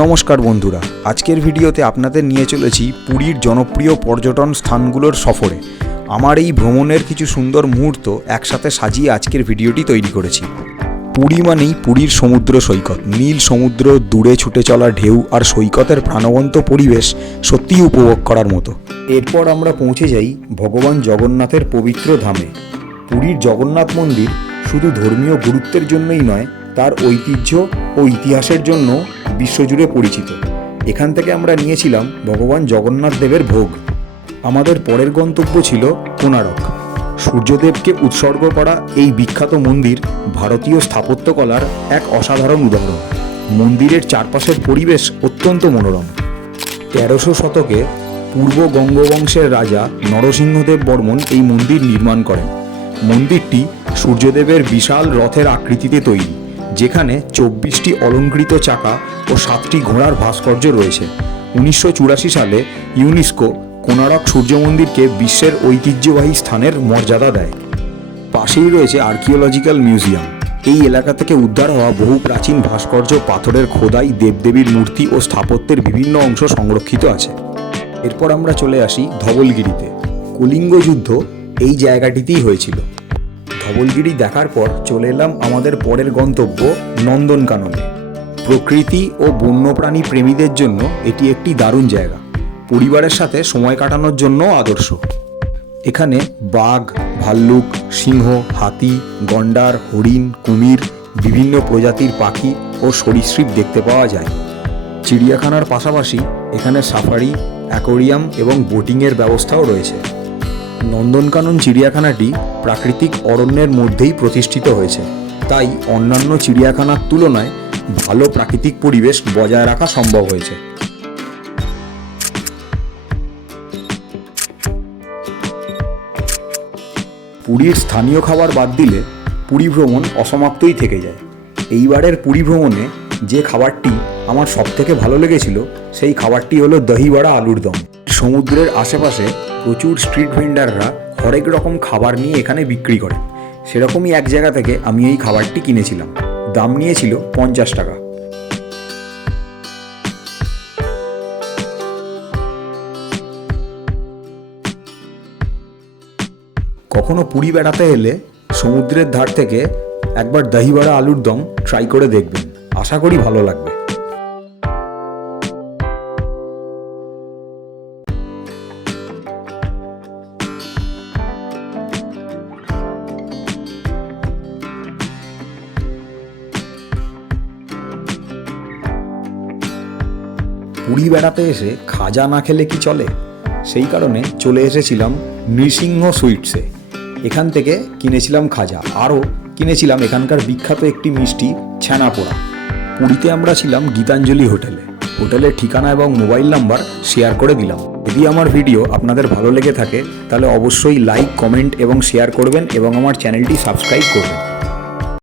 নমস্কার বন্ধুরা, আজকের ভিডিওতে আপনাদের নিয়ে চলেছি পুরীর জনপ্রিয় পর্যটন স্থানগুলোর সফরে। আমার এই ভ্রমণের কিছু সুন্দর মুহূর্ত একসাথে সাজিয়ে আজকের ভিডিওটি তৈরি করেছি। পুরী মানেই পুরীর সমুদ্র সৈকত, নীল সমুদ্র, দূরে ছুটে চলা ঢেউ আর সৈকতের প্রাণবন্ত পরিবেশ সত্যিই উপভোগ করার মতো। এরপর আমরা পৌঁছে যাই ভগবান জগন্নাথের পবিত্র ধামে। পুরীর জগন্নাথ মন্দির শুধু ধর্মীয় গুরুত্বের জন্যই নয়, তার ঐতিহ্য ও ইতিহাসের জন্য বিশ্বজুড়ে পরিচিত। এখান থেকে আমরা নিয়েছিলাম ভগবান জগন্নাথ দেবের ভোগ। আমাদের পরের গন্তব্য ছিল কোণারক। সূর্যদেবকে উৎসর্গ করা এই বিখ্যাত মন্দির ভারতীয় স্থাপত্যকলার এক অসাধারণ উদাহরণ। মন্দিরের চারপাশের পরিবেশ অত্যন্ত মনোরম। 1300 শতকে পূর্ব গঙ্গবংশের রাজা নরসিংহদেব বর্মন এই মন্দির নির্মাণ করেন। মন্দিরটি সূর্যদেবের বিশাল রথের আকৃতিতে তৈরি, যেখানে 24টি অলঙ্কৃত চাকা ও 7টি ঘোড়ার ভাস্কর্য রয়েছে। 1984 সালে ইউনেস্কো কোণারক সূর্য মন্দিরকে বিশ্বের ঐতিহ্যবাহী স্থানের মর্যাদা দেয়। পাশেই রয়েছে আর্কিওলজিক্যাল মিউজিয়াম। এই এলাকা থেকে উদ্ধার হওয়া বহু প্রাচীন ভাস্কর্য, পাথরের খোদাই, দেবদেবীর মূর্তি ও স্থাপত্যের বিভিন্ন অংশ সংরক্ষিত আছে। এরপর আমরা চলে আসি ধবলগিরিতে। কলিঙ্গ যুদ্ধ এই জায়গাটিতেই হয়েছিল। ধবলগিরি দেখার পর চলে এলাম আমাদের পরের গন্তব্য নন্দনকাননে। প্রকৃতি ও বন্যপ্রাণী প্রেমীদের জন্য এটি একটি দারুণ জায়গা, পরিবারের সাথে সময় কাটানোর জন্য আদর্শ। এখানে বাঘ, ভাল্লুক, সিংহ, হাতি, গন্ডার, হরিণ, কুমির, বিভিন্ন প্রজাতির পাখি ও সরীসৃপ দেখতে পাওয়া যায়। চিড়িয়াখানার পাশাপাশি এখানে সাফারি, অ্যাকোয়ারিয়াম এবং বোটিংয়ের ব্যবস্থাও রয়েছে। নন্দনকানন চিড়িয়াখানাটি প্রাকৃতিক অরণ্যের মধ্যেই প্রতিষ্ঠিত হয়েছে, তাই অন্যান্য চিড়িয়াখানার তুলনায় ভালো প্রাকৃতিক পরিবেশ বজায় রাখা সম্ভব হয়েছে। পুরীর স্থানীয় খাবার বাদ দিলে পুরী ভ্রমণ অসমাপ্তই থেকে যায়। এইবারের পুরী ভ্রমণে যে খাবারটি আমার সবথেকে ভালো লেগেছিল সেই খাবারটি হলো দহি বড়া আলুর দম। সমুদ্রের আশেপাশে প্রচুর স্ট্রিট ভেন্ডাররা হরেক রকম খাবার নিয়ে এখানে বিক্রি করে। সেরকমই এক জায়গা থেকে আমি এই খাবারটি কিনেছিলাম। দাম নিয়েছিল 50 টাকা। কখনো পুরী বেড়াতে এলে সমুদ্রের ধার থেকে একবার দহি বড়া আলুর দম ট্রাই করে দেখবেন, আশা করি ভালো লাগবে। পুরী বেড়াতে এসে খাজা না খেলে কি চলে? সেই কারণে চলে এসেছিলাম নৃসিংহ সুইটসে। এখান থেকে কিনেছিলাম খাজা, আরও কিনেছিলাম এখানকার বিখ্যাত একটি মিষ্টি ছানাপোড়া। পুরীতে আমরা ছিলাম গীতাঞ্জলি হোটেলে। হোটেলের ঠিকানা এবং মোবাইল নাম্বার শেয়ার করে দিলাম। যদি আমার ভিডিও আপনাদের ভালো লেগে থাকে তাহলে অবশ্যই লাইক, কমেন্ট এবং শেয়ার করবেন এবং আমার চ্যানেলটি সাবস্ক্রাইব করবেন।